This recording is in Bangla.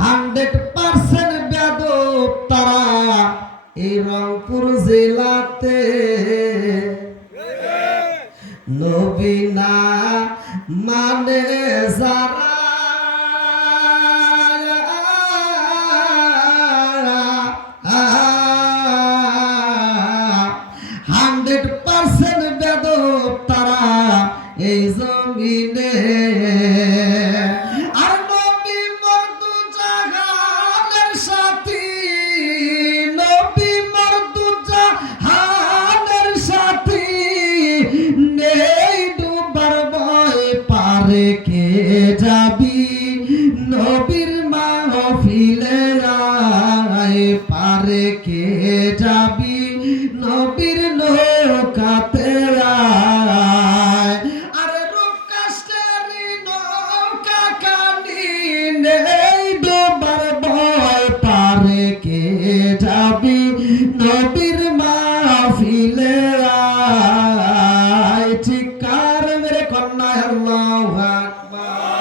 100% বেয়াদব তারা এই রংপুর জেলাতে। নবী না মানে যারা 100% বেয়াদব তারা এই জমিনে। আর নবী মর্দু জাহানের সাথী, নবী মর্দু জাহানের সাথী, নেই ডুবার ভয় পারে কে যাবি নবীর মাহফিলে আয়, পারে কে যাবি নবীর নৌকাতে আয়। আরে রূপ কাষ্টেরি নৌকা কানি, নেই ডোবার ভয় পারে কে যাবি নবীর মাহফিলে আয়। চিৎকার মেরে কন্যা আল্লাহু আকবার।